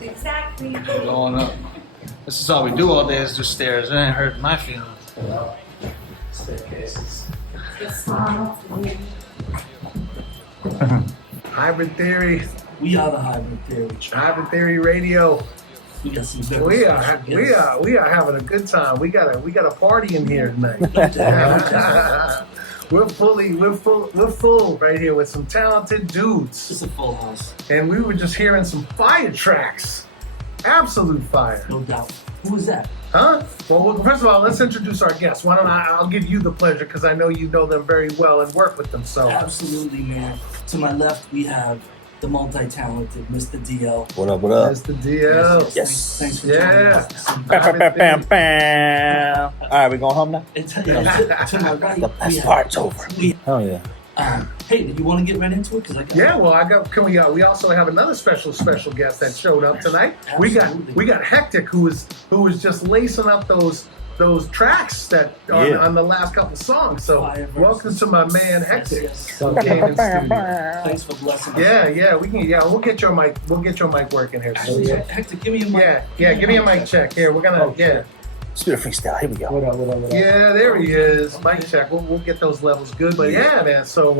Exactly. Going up. This is all we do all day is do stairs. It ain't hurt my feelings. Staircases. Hybrid Theory. We are the Hybrid Theory. Hybrid Theory Radio. We got some good We are having a good time. We got a party in here tonight. We're full right here with some talented dudes. It's a full house. And we were just hearing some fire tracks. Absolute fire. No doubt. Who is that? Huh? Well, first of all, let's introduce our guests. Why don't I'll give you the pleasure because I know you know them very well and work with them. So Absolutely, man. To my left, we have the multi-talented Myster DL. What up, what up? Mr. DL. Yes. Thanks for Yeah. joining us. All right, we going home now? To my right, The best part's over. Hell yeah. Hey, do you want to get right into it? Because I got Yeah, well, we also have another special guest that showed up tonight. Absolutely. We got Hectic who was just lacing up those tracks that on the last couple songs. So Fire verses. welcome to my man Hectic. Yes. who came in studio. Thanks for blessing us. Yeah, we'll get your mic working here. Actually, Hector, give me a mic. Yeah, give me a mic check here. We're gonna Let's do the freestyle. Here we go. What up? Yeah, there he is. Mic check. We'll get those levels good. But yeah, man. So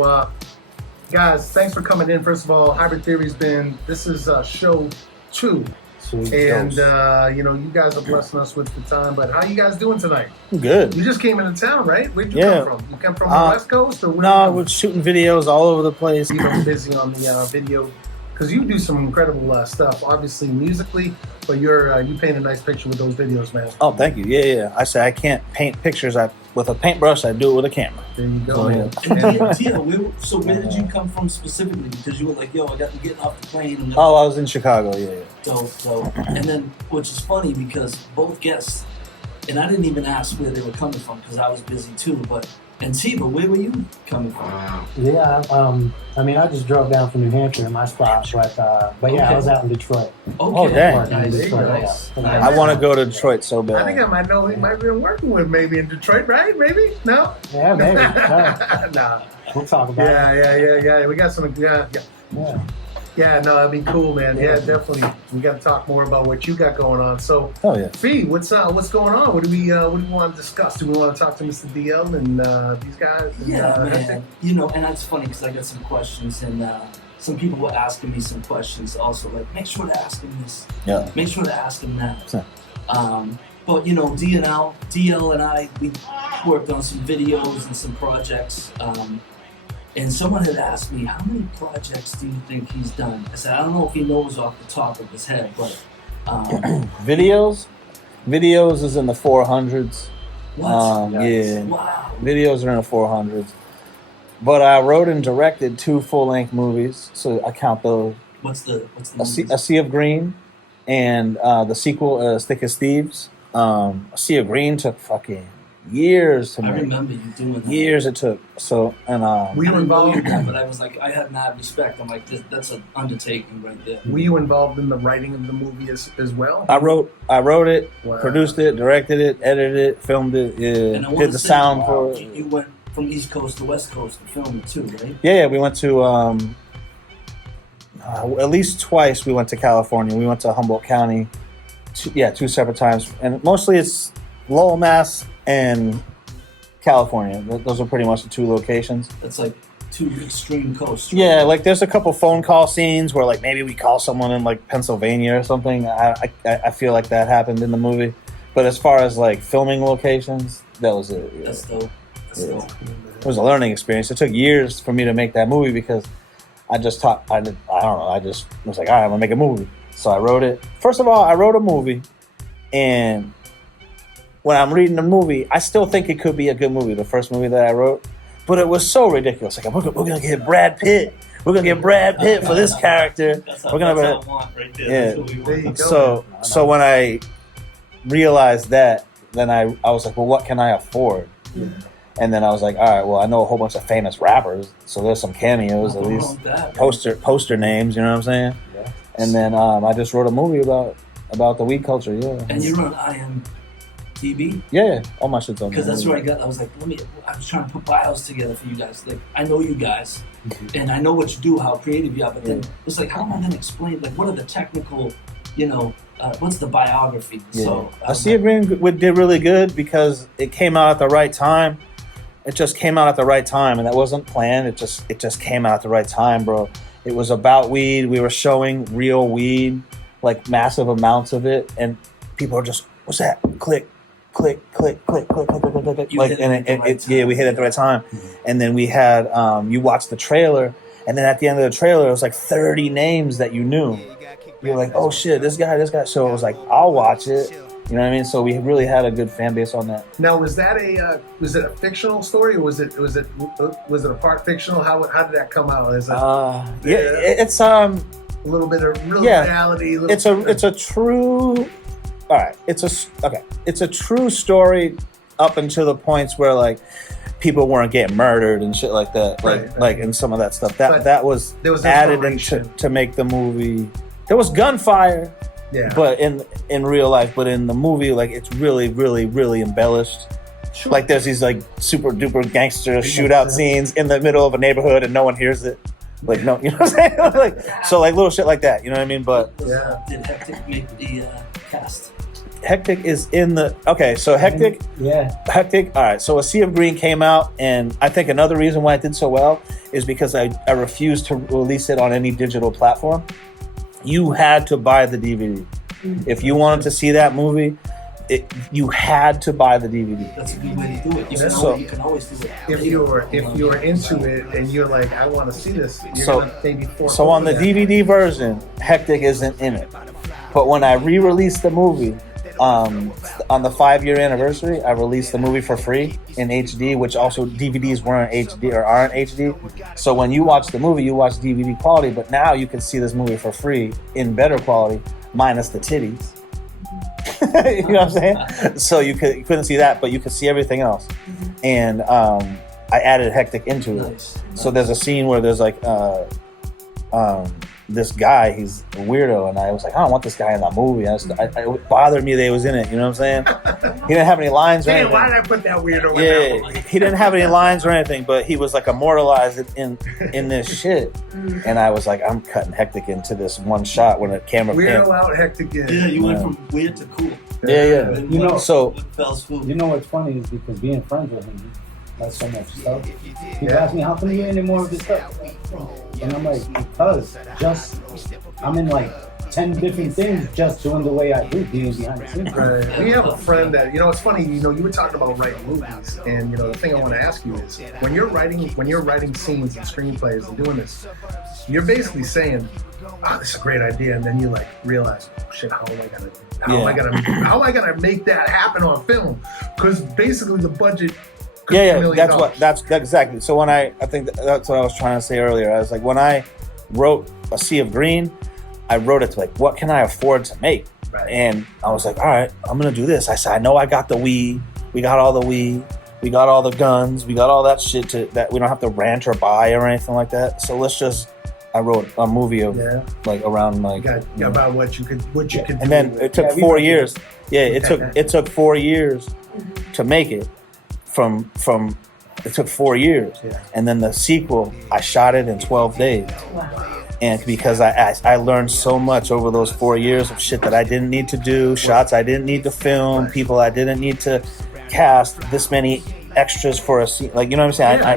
guys, thanks for coming in. First of all, Hybrid Theory's this is show 2. Sweet. And you guys are blessing us with the time. But how you guys doing tonight? Good. You just came into town, right? Where'd you Yeah. come from? You come from the West Coast or where? No, we're shooting videos all over the place. You've been busy on the video because you do some incredible stuff. Obviously musically, but you paint a nice picture with those videos, man. Oh, thank you. Yeah. I say I can't paint pictures with a paintbrush. I do it with a camera. There you go, Oh, man. And Tia, where did you come from specifically? Because you were like, yo, I got to get off the plane. And Oh, I was in Chicago. Yeah. So, and then, which is funny because both guests, and I didn't even ask where they were coming from because I was busy too. And Tiva, where were you coming from? Yeah, I mean, I just drove down from New Hampshire in my spot, but yeah, I was out in Detroit. Okay. Oh, dang. Working in Nice. Detroit, Nice. yeah. I want to go to Detroit so I think I bad. might know who he might be working with maybe in Detroit, right? Maybe? No? Yeah, maybe. Nah. We'll talk about it. Yeah. We got some, yeah. Yeah, no, that'd be cool, man. Yeah, definitely. We got to talk more about what you got going on. So, Oh yeah. Fee, what's going on? What do we want to discuss? Do we want to talk to Mr. DL and these guys? And, Yeah, Hectic? man. And that's funny because I got some questions, and some people were asking me some questions also. Like, make sure to ask him this. Yeah. Make sure to ask him that. Sure. But DL and I, we worked on some videos and some projects. And someone had asked me, how many projects do you think he's done? I said, I don't know if he knows off the top of his head, but Videos is in the 400s. what? Yeah. Wow. Videos are in the 400s. But I wrote and directed 2 full-length movies, so I count those. What's the A Sea of Green and the sequel, Thick as Thieves. A Sea of Green took fucking years to I make. remember you doing that. Years it took. So, and Were I you didn't know you involved? did, but I was like, I had mad respect. I'm like, that's an undertaking right there. Were you involved in the writing of the movie as well? I wrote it, Wow. produced it, directed it, edited it, filmed it, And I did wanna the say, sound for it. You went from East Coast to West Coast to film it too, right? Yeah, we went to at least twice. We went to California. We went to Humboldt County. 2 separate times, and mostly it's Lowell, Mass, and California. Those are pretty much the 2 locations. That's like 2 extreme coasts. Right? Yeah, like there's a couple phone call scenes where like maybe we call someone in like Pennsylvania or something. I feel like that happened in the movie, but as far as like filming locations, that was it. Yeah. That's dope. That's dope. It was a learning experience. It took years for me to make that movie because I just thought I don't know. I just was like, all right, I'm gonna make a movie. So I wrote it. First of all, I wrote a movie, and when I'm reading the movie, I still think it could be a good movie. The first movie that I wrote, but it was so ridiculous. Like we're gonna get Brad Pitt. We're gonna get Brad Pitt for this character. We're gonna. That's all I want right there. Yeah. That's what we There you want. go. So when I realized that, then I was like, well, what can I afford? Yeah. And then I was like, all right, well, I know a whole bunch of famous rappers, so there's some cameos, at Nothing least wrong with that. poster names. You know what I'm saying? Yeah. And then I just wrote a movie about the weed culture. Yeah. And you're on TV? Yeah, all my shit's on there. Because that's where I was like, I was trying to put bios together for you guys. Like, I know you guys, and I know what you do, how creative you are, but then it's like, how am I going to explain, like, what are the technical, what's the biography? Yeah. So A Sea of Green did really good because it came out at the right time. It just came out at the right time, and that wasn't planned. It just came out at the right time, bro. It was about weed. We were showing real weed, like massive amounts of it, and people are just, what's that? Click, click, click, click, click, click, click, click, click. You Like, hit and it at the right time. yeah, we hit it at the right time. And then we had, you watched the trailer, and then at the end of the trailer, it was like 30 names that you knew. You're like, oh shit, this guy. So it was like, I'll watch it. You know what I mean? So we really had a good fan base on that. Now, was it a fictional story, or was it a part fictional? How did that come out? Is it It's a little bit of reality? It's a true. All right, it's a true story up until the points where like people weren't getting murdered and shit like that, like and some of that stuff that was added to make the movie. There was gunfire. Yeah. But in real life, but in the movie, like it's really, really, really embellished. Sure. Like there's these like super duper gangster shootout scenes in the middle of a neighborhood and no one hears it. Like no, you know what I'm saying? Like so, like little shit like that. You know what I mean? But did Hectic make the cast? Hectic is in the So Hectic. All right. So A Sea of Green came out, and I think another reason why it did so well is because I refused to release it on any digital platform. You had to buy the DVD. If you wanted to see that movie, you had to buy the DVD. That's a good way to do it. You can always do it. If you're into it and you're like, I want to see this, you're gonna maybe force. So on the DVD version, Hectic isn't in it. But when I re-released the movie, on the 5-year anniversary, I released the movie for free in HD, which also DVDs weren't HD or aren't HD. So when you watch the movie, you watch DVD quality, but now you can see this movie for free in better quality, minus the titties. You know what I'm saying? So you couldn't see that, but you could see everything else. And I added Hectic into it. Nice. So there's a scene where there's like this guy, he's a weirdo, and I was like, I don't want this guy in that movie. It bothered me that he was in it, you know what I'm saying? He didn't have any lines or anything. Why did I put that weirdo in that movie? He didn't have any lines or anything, but he was like immortalized in this shit. And I was like, I'm cutting Hectic into this one shot when the camera Weirdo out, Hectic in. Yeah, you went from weird to cool. Yeah. You know, so you know what's funny is because being friends with him, that's so much stuff. He asked me, how come you ain't any more of this stuff? And I'm like, because I'm in like 10 different things just doing the way I do, being behind the scenes. Right. We have a friend that, it's funny, you were talking about writing movies, and the thing I want to ask you is, when you're writing scenes and screenplays and doing this, you're basically saying, oh, this is a great idea, and then you like realize, oh shit, how am I gonna make that happen on film? Because basically the budget. That's exactly. So when I think that's what I was trying to say earlier. I was like, when I wrote A Sea of Green, I wrote it to like, what can I afford to make? Right. And I was like, all right, I'm gonna do this. I said, I know I got the weed. We got all the weed. We got all the guns. We got all that shit that we don't have to rent or buy or anything like that. So I wrote a movie of like around like about what you could and do. then it took 4 years. Yeah, it took 4 years to make it. It took 4 years, and then the sequel I shot it in 12 days. And because I learned so much over those 4 years of shit that I didn't need to do, shots I didn't need to film, people I didn't need to cast, this many extras for a scene, like, you know what I'm saying? I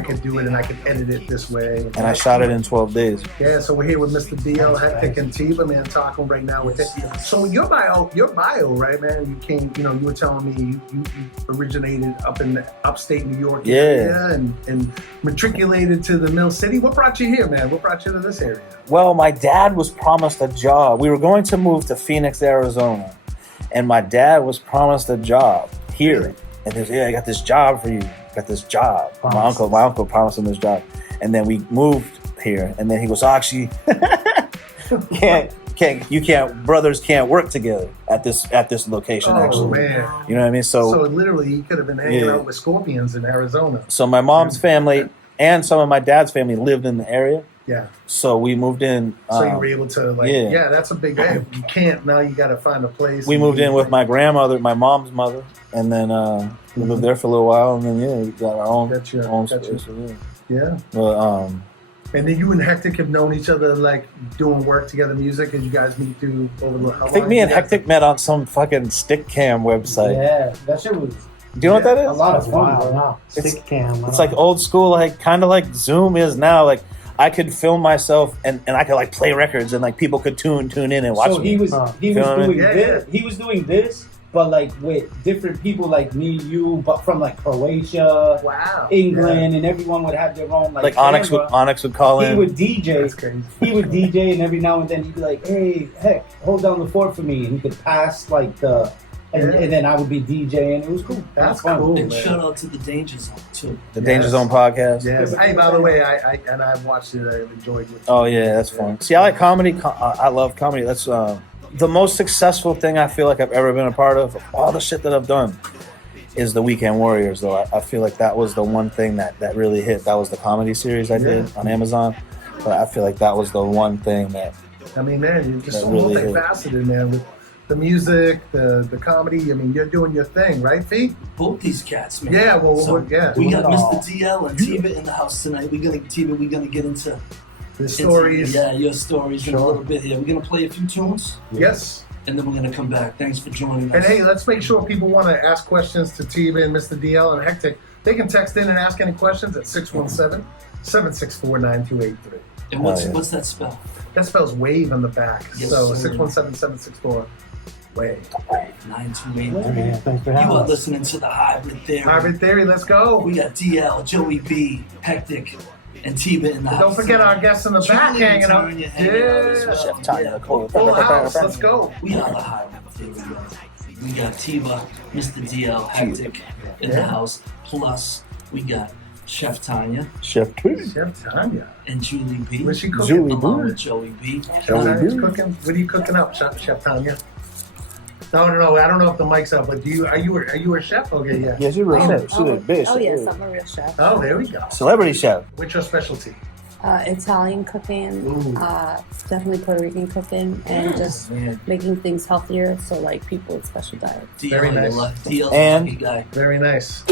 could do it, and I could edit it this way. And I shot it in 12 days. Yeah, so we're here with Myster DL, Hectic, and Tiva, man, talking right now with it. So your bio, right, man? You came, you were telling me you originated up in the upstate New York area and matriculated to the Mill City. What brought you here, man? What brought you to this area? Well, my dad was promised a job. We were going to move to Phoenix, Arizona, and my dad was promised a job here. And he was, I got this job for you. Got this job. My uncle promised him this job. And then we moved here. And then he goes, actually, brothers can't work together at this location, actually. Man. You know what I mean? So literally he could have been hanging out with scorpions in Arizona. So my mom's family and some of my dad's family lived in the area. Yeah. So we moved in. So you were able to like, yeah, that's a big day. You can't now. You got to find a place. We moved in with my grandmother, my mom's mother, and then we lived there for a little while, and then we got our own space. Yeah. But, and then you and Hectic have known each other, like doing work together, music, and you guys meet through over the. I think me and Hectic met on some fucking stick cam website. Yeah, that shit was. Do you know what that is? A lot of fun, bro. Wow. Stick cam. It's like old school, like kind of like Zoom is now. Like I could film myself and I could like play records and like people could tune in and watch so me. he was doing this. Yeah. He was doing this, but like with different people like me, you, but from like Croatia, England, and everyone would have their own like Onyx camera. would call in. He would DJ. That's crazy. He would DJ, and every now and then he'd be like, "Hey, Heck, hold down the fort for me," and he could pass like the. And then I would be DJing. It was cool. That's fun. cool. And man. shout out to the Danger Zone too. The Danger Zone podcast. Yes. Hey, by the way, I've watched it. I've enjoyed it. Oh yeah, that's fun. See, I like comedy. I love comedy. That's the most successful thing I feel like I've ever been a part of. All the shit that I've done is the Weekend Warriors. Though I feel like that was the one thing that really hit. That was the comedy series I did on Amazon. But I feel like that was the one thing that. I mean, man, you're just so really multifaceted, man. With the music, the comedy. I mean, you're doing your thing, right, Fee? Both these cats, man. Yeah, well, So yeah. we got Myster DL and Tiva in the house tonight. We're gonna get into The stories. your stories in a little bit here. We're gonna play a few tunes, Yes. and then we're gonna come back. Thanks for joining us. And hey, let's make sure people want to ask questions to Tiva and Myster DL and Hectic. They can text in and ask any questions at 617-764-9283. And what's that spell? That spells WAVE on the back. Yes, So sir. 617-764-WAVE. 9283. Yeah, thanks for You having are us. listening to the Hybrid Theory. Hybrid Theory, let's go. We got DL, Joey B, Hectic, and Tiva in the house. Don't forget our guests in the back Julie hanging out. Tanya hanging out as well. Chef Tanya Nicole. Full house, let's go. We are the Hybrid Theory. We got Tiva, Myster DL, Hectic in the house. Plus, we got Chef Tanya Chef Tweety. Chef Tanya. and Julie B. What's she cooking? Julie along B. with Joey B. Chef Tanya's cooking. What are you cooking up, Chef Tanya? No. I don't know if the mic's up, but are you a chef? Okay, yeah. Yeah, she's a real chef. She's a bitch. Oh yes, I'm a real chef. Oh, there we go. Celebrity chef. What's your specialty? Italian cooking, Ooh. definitely Puerto Rican cooking, and just making things healthier. So like people with special diets, Very nice. DL's a And- lucky guy. Very nice.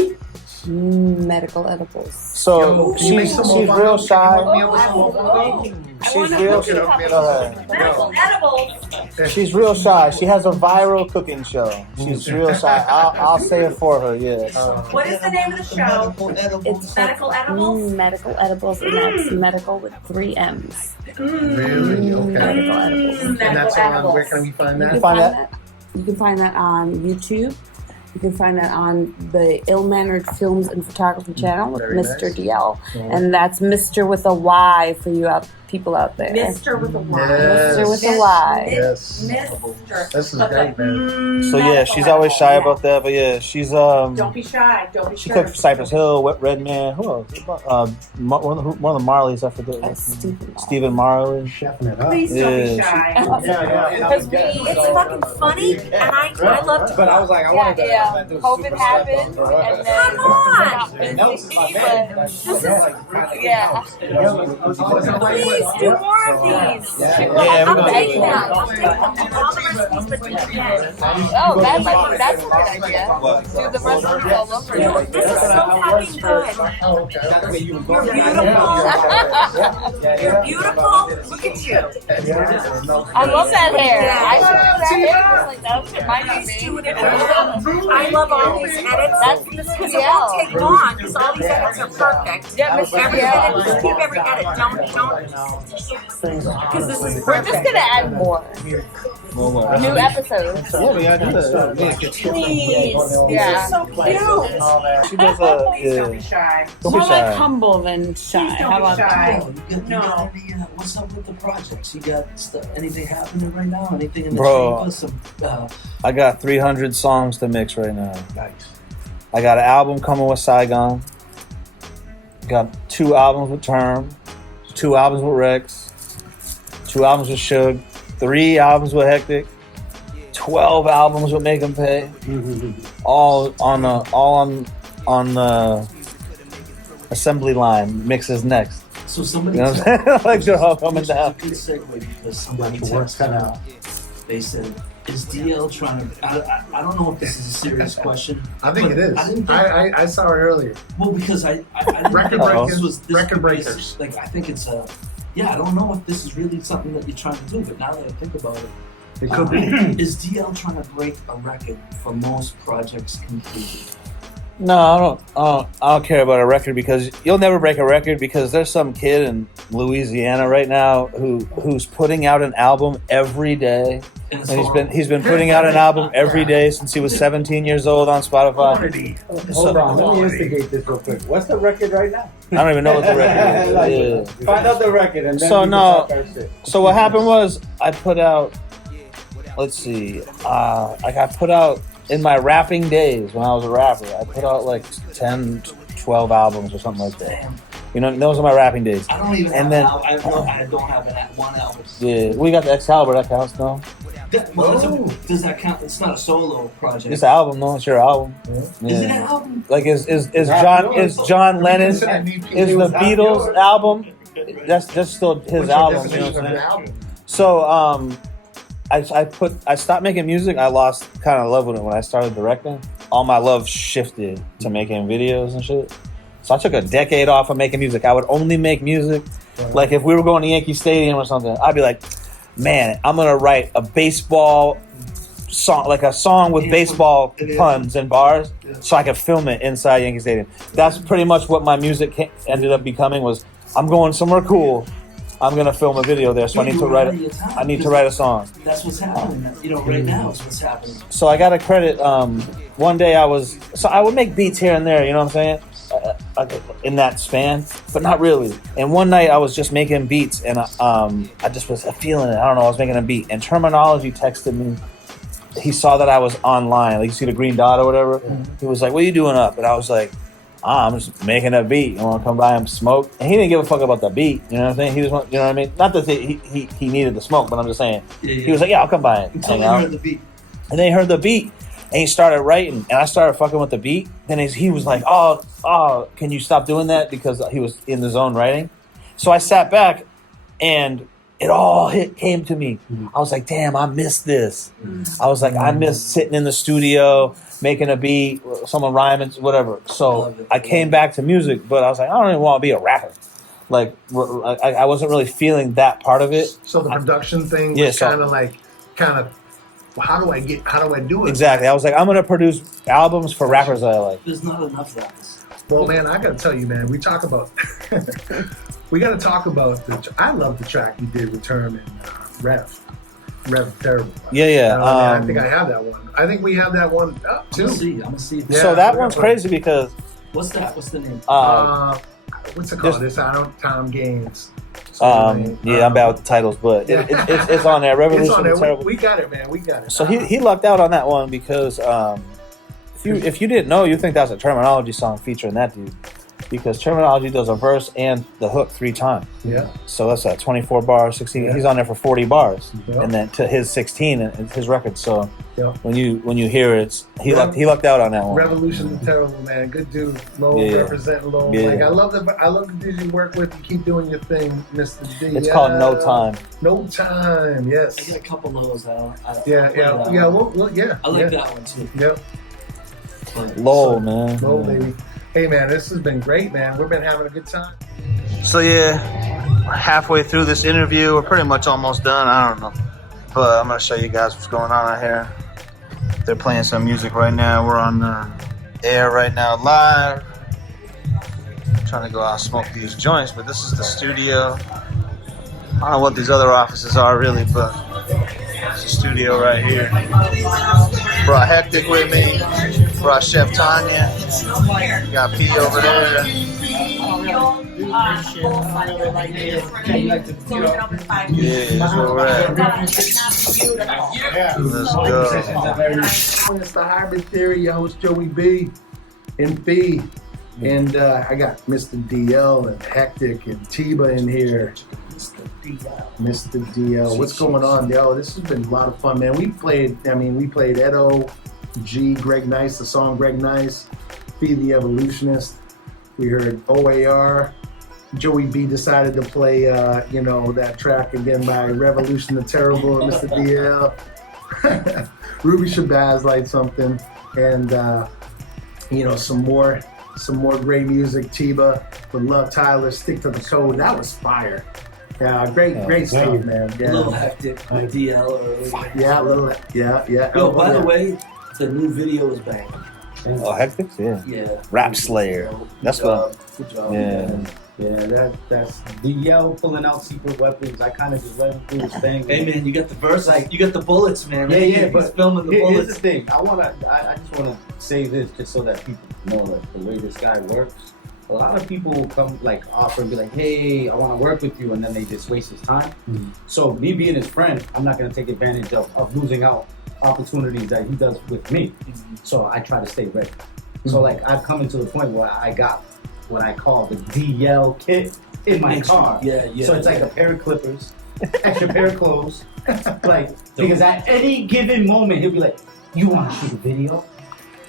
medical edibles. So Yo, can you make she's some real mofongo? shy. Can you hook me up with some mofongo? She's real shy. Medical edibles. She's real shy. She has a viral cooking show. She's real shy. I'll say it for her. Yes. What is the name of the show? It's Medical edibles. medical edibles, and that's medical with 3 M's. Really? Okay. Medical edibles. And that's on, where can we find You that? can Find find that- that. You can find that on YouTube. You can find that on the Ill Mannered Films and Photography channel with Very Myster nice. DL, and that's Myster with a Y for you people out there. Mister with a Y. Yes. Myster with a Y. Yes. Mister. This is great, man. So yeah, she's always shy about that, but yeah, she's Don't be shy. Don't be she shy. cooked for Cypress Hill, Wet Red Man. Who else? One of the Marleys. I forget. That's Stephen. Stephen Marley. Chefing it up. Please don't be Yeah, shy. Because It's fucking funny, and I love to. But I was like, I wanted to. yeah, COVID happened, and then Come on. yeah. Please do more of these. Yeah, I'm we're begging gonna. now. I'll take all the recipes but you can. Oh, that's a good idea. Do the recipes all over again. This is so fucking good. You're beautiful. You're beautiful. Look at you. I love that hair. Yeah. I love that hair. It's like, that shit might be Please do me. it. I love all these edits. That's Because Myster it won't take DL. long because all these edits are perfect. Yeah, Myster Every DL. edit, just keep every edit. Don't. Because this is We're just perfect. gonna add more new episodes. Yeah, we gotta do that. Please. Yeah. This is so cute. She does Please don't a be shy. Don't be More like shy. humble than shy. Please don't How be about shy. that? You got any, what's up with the projects? You got stuff, anything happening right now? Anything in the Bro. chamber? Some, I got 300 songs to mix right now. Nice. I got an album coming with Saigon. Got 2 albums with Term, 2 albums with Rex, 2 albums with Suge, 3 albums with Hectic, 12 albums with Make 'Em Pay. All on the assembly line. Mixes next. So somebody You know what I'm saying? Like they're all coming Which is down. a good segue because somebody Got your work texted cut me. out. They said, "Is DL trying to?" I don't know if this is a serious question. I think but it is. I didn't think, I saw it earlier. well, because I didn't Record think breakers. this was this Record could be a- breakers. like I think it's a. Yeah, I don't know if this is really something that you're trying to do, but now that I think about it, It could be. is DL trying to break a record for most projects completed? No, I don't care about a record because you'll never break a record because there's some kid in Louisiana right now who's putting out an album every day. And it's And horrible. he's been putting out an album every day since he was 17 years old on Spotify. Quantity. Hold on, let me instigate this real quick. What's the record right now? I don't even know what the record is. Like, Yeah. Find out the record and then So we can no. talk our shit. So what happened was I put out, let's see, like I put out in my rapping days when I was a rapper, I put out like 10, 12 albums or something like that. Damn, You know, those are my rapping days. I don't even And have then- an album. I don't have one album. Yeah, we got the Excalibur, that counts, no? Does that count? It's not a solo project. It's an album, no? It's your album. Is it an Yeah. album? Like is Not yours. John Lennon It's an EP. is It the was not Beatles yours. album? That's still his What's your album. You know definition what of I'm an saying? album? So I stopped making music. I lost kind of love with it when I started directing. All my love shifted to making videos and shit. So I took a decade off of making music. I would only make music like if we were going to Yankee Stadium or something. I'd be like, man, I'm gonna write a baseball song, like a song with baseball puns and bars, so I could film it inside Yankee Stadium. That's pretty much what my music ended up becoming. Was I'm going somewhere cool. I'm gonna film a video there, so I need to write. I need to write a song. That's what's happening. You know, right now is what's happening. So I got to credit. One day I would make beats here and there. You know what I'm saying? In that span, but not really. And one night I was just making beats, and I just was feeling it. I don't know. I was making a beat, and Terminology texted me. He saw that I was online. Like you see the green dot or whatever. He was like, "What are you doing up?" And I was like, I'm just making a beat. You want to come by and smoke? And he didn't give a fuck about the beat. You know what I'm saying? He just want, you know what I mean? Not that he needed the smoke, but I'm just saying. He was like, yeah, I'll come by and Until hang you out. heard the beat. And then he heard the beat, and he started writing, and I started fucking with the beat. Then he was like, oh, can you stop doing that? Because he was in the zone writing. So I sat back, and it all came to me. I was like, damn, I missed this. I was like, I miss sitting in the studio, making a beat, someone rhyming, whatever. So I came back to music, but I was like, I don't even want to be a rapper. Like, I wasn't really feeling that part of it. So the production thing Yeah, was so- kind of, well, how do I do it? Exactly. I was like, I'm going to produce albums for rappers that I like. There's not enough rappers. Well, man, I gotta tell you, man, we talk about, we gotta talk about, I love the track you did with Term and Rev Terrible. Yeah. I think I have that one. I think we have that one up I'm too. gonna see. Yeah. So that one's crazy because What's that? What's the name? What's it called? It's Tom Gaines. I'm bad with the titles, but it's on there. It's Revolution on there. is Terrible. We got it, man. We got it. So he lucked out on that one because if you didn't know, you think that's a Terminology song featuring that dude, because Terminology does a verse and the hook 3 times. Yeah. So that's 24 bars, 16. Yeah. He's on there for 40 bars, Yeah. and then to his 16 and his record. So Yeah. when you hear it, he Yeah. lucked out on that one. Revolution is Terrible, man. Good dude. Low, Yeah. representing low. Yeah. Like I love the dudes you work with. You keep doing your thing, Myster DL. It's called No Time. No Time. I Yes. got a couple of those. Yeah. Yeah. I like that one too. Yep. But- Low, man. Low, baby. Hey, man, this has been great, man. We've been having a good time. So yeah, halfway through this interview, we're pretty much almost done. I don't know, but I'm gonna show you guys what's going on out here. They're playing some music right now. We're on the air right now, live. I'm trying to go out and smoke these joints, but this is the studio. I don't know what these other offices are really, but it's the studio right here. Brought Hectic with me. Brought Chef Tanya. Got P over there. Yeah, that's where we're at. Let's go. It's the Hybrid Theory. Your host, Joey B. and Fee. And I got Myster DL and Hectic and Tiba in here. Myster DL. What's going on, yo? This has been a lot of fun, man. We played Edo, G, Greg Nice, the song Greg Nice, Fee the Evolutionist. We heard OAR, Joey B decided to play, that track again by Revolution the Terrible and Myster DL. Ruby Shabazz liked something, and some more great music. Chiba with Love Tyler, Stick to the Code. That was fire. Yeah, great stuff, man. A Yeah. little hectic with DL or Yeah. Yo, by the way, the new video is bang. Oh, Hectic? Yeah. Yeah. Rap Slayer. That's what. Good job. Yeah. Yeah, that's DL pulling out secret weapons. I kind of just let him do his thing. Hey man, you got the verse, you got the bullets, man. Yeah, He's but filming the here's bullets. the thing. I just wanna say this just so that people know like the way this guy works. A lot of people will come like offer and be like, "Hey, I want to work with you," and then they just waste his time. Mm-hmm. So me being his friend, I'm not gonna take advantage of losing out opportunities that he does with me. Mm-hmm. So I try to stay ready. So like I've come into the point where I got what I call the DL kit in my car. Yeah. So it's like a pair of clippers, extra pair of clothes, like because at any given moment he'll be like, "You want to shoot a video?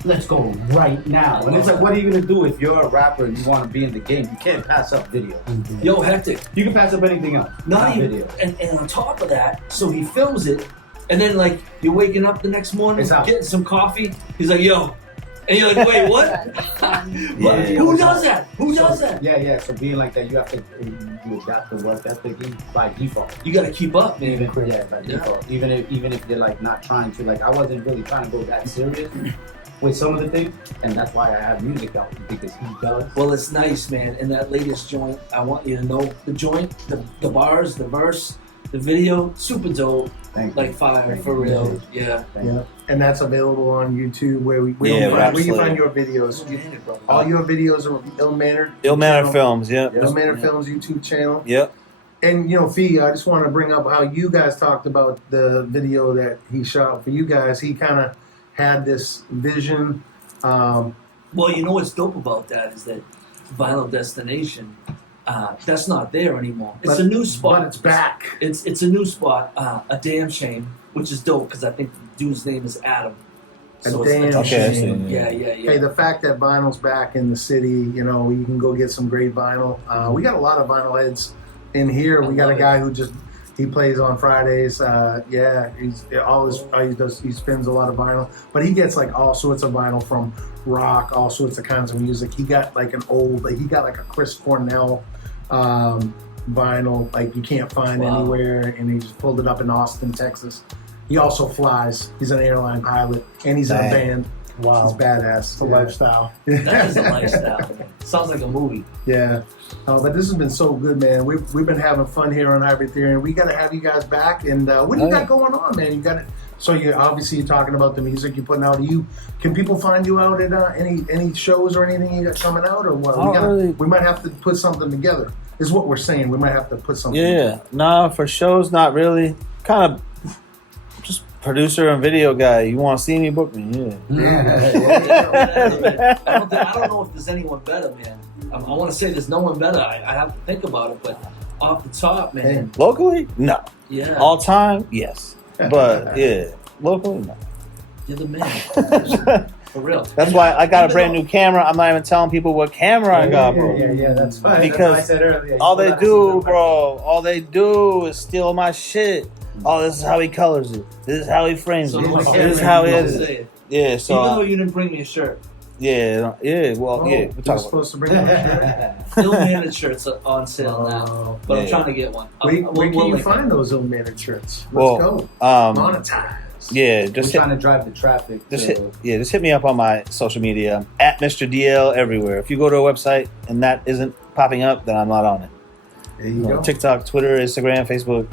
Let's go right now." And it's like, what are you gonna do if you're a rapper and you want to be in the game? You can't pass up video. Yo, Hectic. You can pass up anything else, Not even video. And on top of that, so he films it, and then like you're waking up the next morning, It's out. getting some coffee. He's like, "Yo," and you're like, "Wait, what?" Yeah. Who does that? Who does that? Yeah. So being like that, you have to you adapt the work ethic by default. You got to keep up, man. By default. Even if they're like not trying to, like I wasn't really trying to go that serious with some of the things, and that's why I have music out because he does. Well, it's nice, man. In that latest joint, I want you to know the joint, the bars, the verse, the video, super dope. Thank you. Like fire, Thank for you. real. Yeah. Yeah, and that's available on YouTube where Yeah, Rap you Slayer. find your videos. All your videos are Ill Mannered. Ill Mannered Films, yeah. Ill Mannered Films YouTube channel. Yep. And Fee, I just want to bring up how you guys talked about the video that he shot for you guys. He kind of had this vision. Well, you know what's dope about that is that Vinyl Destination, that's not there anymore. It's a new spot. But it's back. It's a new spot. A damn shame, which is dope because I think the dude's name is Adam. A it's damn Okay, I shame. see. Yeah. Hey, the fact that vinyl's back in the city, you can go get some great vinyl. We got a lot of vinyl heads in here. We got a guy who he plays on Fridays. He spins a lot of vinyl, but he gets like all sorts of vinyl from rock, all sorts of kinds of music. He got like a Chris Cornell vinyl like you can't find anywhere, and he just pulled it up in Austin, Texas. He also flies. He's an airline pilot, and he's in a band. Wow. He's badass. It's a lifestyle. That is a lifestyle. Sounds like a movie. Yeah. But this has been so good, man. We've been having fun here on Hybrid Theory, and we got to have you guys back. And what do you got going on, man? You got it. So you're talking about the music you're putting out. Can people find you out at any shows or anything you got coming out, or what? We might have to put something together. Is what we're saying. We might have to put something. Yeah. No, for shows, not really. Kind of just producer and video guy. You want to see me, book me. Yeah. I don't know if there's anyone better, man. I want to say there's no one better. I have to think about it, but off the top, man. Locally, no. Yeah. All time, yes. But yeah, locally, no. You're the man. For real. That's why I got a brand new camera. I'm not even telling people what camera I got, bro. Yeah, that's fine. Because that's what I said earlier. all they do is steal my shit. Oh, this is how he colors it. This is how he frames So it. no This is how he is it. it. Yeah, so Even though you didn't bring me a shirt. well, You're we're talking supposed to bring out a shirt. Ill-managed shirts are on sale now, but I'm trying to get one. Where can you link find it. those ill-mannered shirts? Well, Let's go. Monetize. Yeah, We're just trying to drive the traffic. just hit me up on my social media at Myster DL everywhere. If you go to a website and that isn't popping up, then I'm not on it. There you go. TikTok, Twitter, Instagram, Facebook,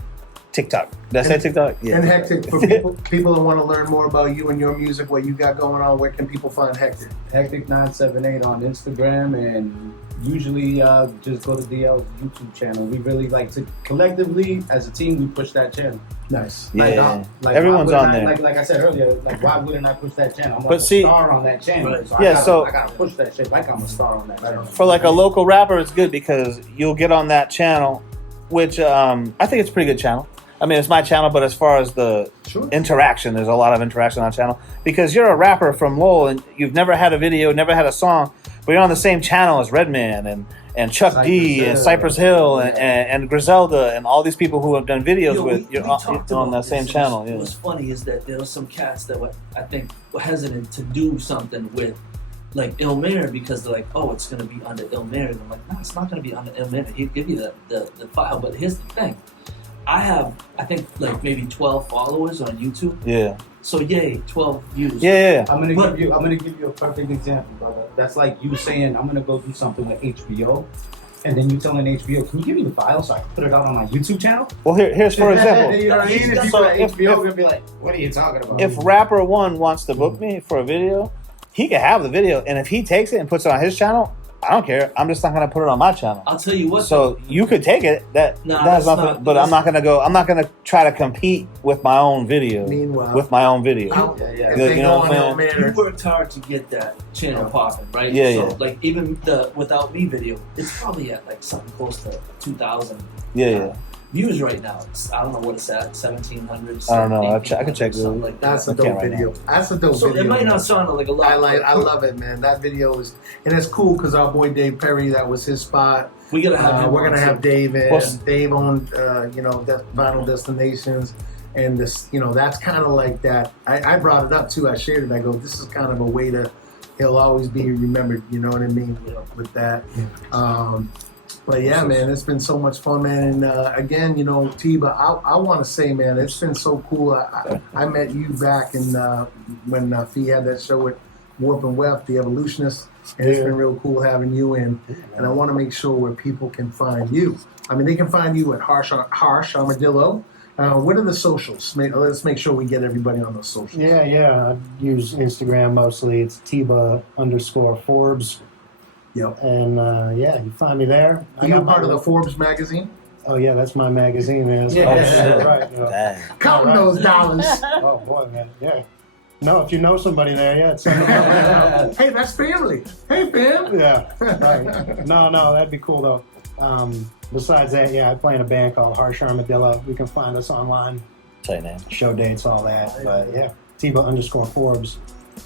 TikTok. Did I say TikTok? Yeah. And Hectic, for people that want to learn more about you and your music, what you got going on, where can people find Hectic? Hectic978 on Instagram, and usually just go to DL's YouTube channel. We really like to collectively, as a team, we push that channel. Nice. Yeah, Like, everyone's why on wouldn't there. Like I said earlier, like why wouldn't I push that channel? I'm But like see- a star on that channel. Right. So Yeah, I gotta push that shit like I'm a star on that channel. For like a local rapper, it's good because you'll get on that channel, which I think it's a pretty good channel. I mean, it's my channel, but as far as the interaction, there's a lot of interaction on the channel because you're a rapper from Lowell and you've never had a video, never had a song, but you're on the same channel as Redman and Chuck D and Cypress Hill and Griselda and all these people who have done videos you're on that same channel. Yeah. What's funny is that there were some cats that were, I think, were hesitant to do something with like Ilmair because they're like, oh, it's going to be under Ilmair. And I'm like, no, it's not going to be under Ilmair. He'll give you the file. But here's the thing. I have, I think, like maybe 12 followers on YouTube. Yeah. So yay, 12 views. Yeah. I'm gonna give you a perfect example, brother. That's like you saying I'm gonna go do something with HBO, and then you telling HBO, can you give me the file so I can put it out on my YouTube channel? Well, here's for example. You know what I mean? If you So put HBO, gonna be like, what are you talking about? If Rapper One wants to book me for a video, he can have the video, and if he takes it and puts it on his channel, I don't care. I'm just not gonna put it on my channel. I'll tell you what. So you could take it. That's that's nothing. not- But I'm not gonna go. I'm not gonna try to compete with my own video. Meanwhile, with my own video. if Good, they you go know on what I'm saying? You Ilmair, worked hard to get that channel popping, right? Yeah, so, yeah. like even the Without Me video, it's probably at like something close to 2,000 Yeah. views right now. I don't know what it's at, 1,700. I don't know. I 1,800, can check something it. like that's a that. I can't dope right video. That's a dope So video. it might man. not sound like a lot. I love it, man. That video is, and it's cool because our boy Dave Perry, that was his spot. We gotta have. him We're on gonna have too. Dave in. What's- Dave owned, Vinyl Destinations, and this, that's kind of like that. I brought it up too. I shared it. I go, this is kind of a way to. He'll always be remembered. You know what I mean? With that. But yeah, man, it's been so much fun, man. And again, Tiba, I want to say, man, it's been so cool. I met you back in when Fee had that show with Warp and Weft, the Evolutionists, and it's been real cool having you in. And I want to make sure where people can find you. I mean, they can find you at Harsh Armadillo. What are the socials? Let's make sure we get everybody on those socials. Yeah. I use Instagram mostly. It's Tiba_Forbes. Yep. And you find me there. Are you a part of the Forbes magazine? Oh yeah, that's my magazine. Man. Yeah. Oh shit! Right. Dang. Counting those dollars. Oh boy, man. Yeah. No, if you know somebody there, yeah, send me out. Hey, that's family. Hey, fam. Yeah. Right. No, that'd be cool though. Besides that, I play in a band called Harsh Armadillo. You can find us online, Say name. show dates, all that. But Tiba_Forbes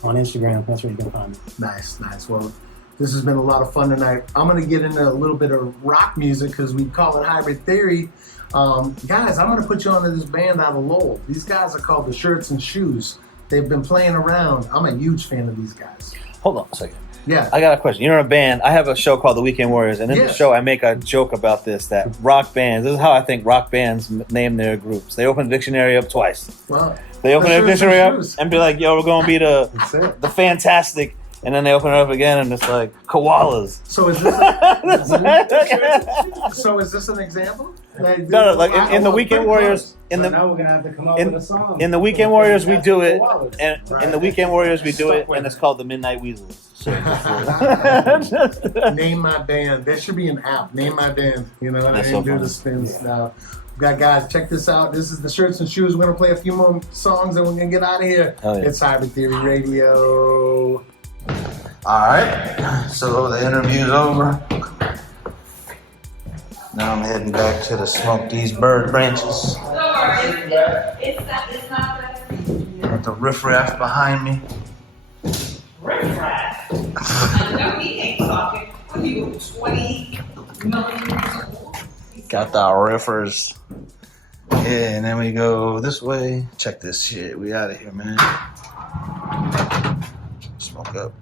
on Instagram. That's where you can find me. Nice. Well, this has been a lot of fun tonight. I'm going to get into a little bit of rock music because we call it Hybrid Theory. Guys, I'm going to put you onto this band out of Lowell. These guys are called the Shirts and Shoes. They've been playing around. I'm a huge fan of these guys. Hold on a second. Yeah. I got a question. You're in a band. I have a show called The Weekend Warriors, and in the show I make a joke about this, that rock bands, this is how I think rock bands name their groups. They open the dictionary up twice. Wow. They open The the Shirts dictionary and up Shoes. and be like, yo, we're going to be That's it. the Fantastic. And then they open it up again, and it's like, koalas. So is this an example? No, like in the Weekend Warriors, So now we're gonna have to come up with a song. in the Weekend Warriors, we do it, Koalas. and in the Weekend Warriors, we do it, and it's called the Midnight Weasels. So Name My Band. There should be an app. Name My Band. You know what I That's mean? so Do the spins now. Guys, check this out. This is the Shirts and Shoes. We're gonna play a few more songs, and we're gonna get out of here. Oh, yeah. It's Hybrid Theory Radio. All right, so the interview's over. Now I'm heading back to smoke these bird branches. It's not that. Got the riffraff behind me. Riffraff. I know he ain't talking. What are you, 20 million years old? Got the riffers. Yeah, and then we go this way. Check this shit. We out of here, man. Smoke up.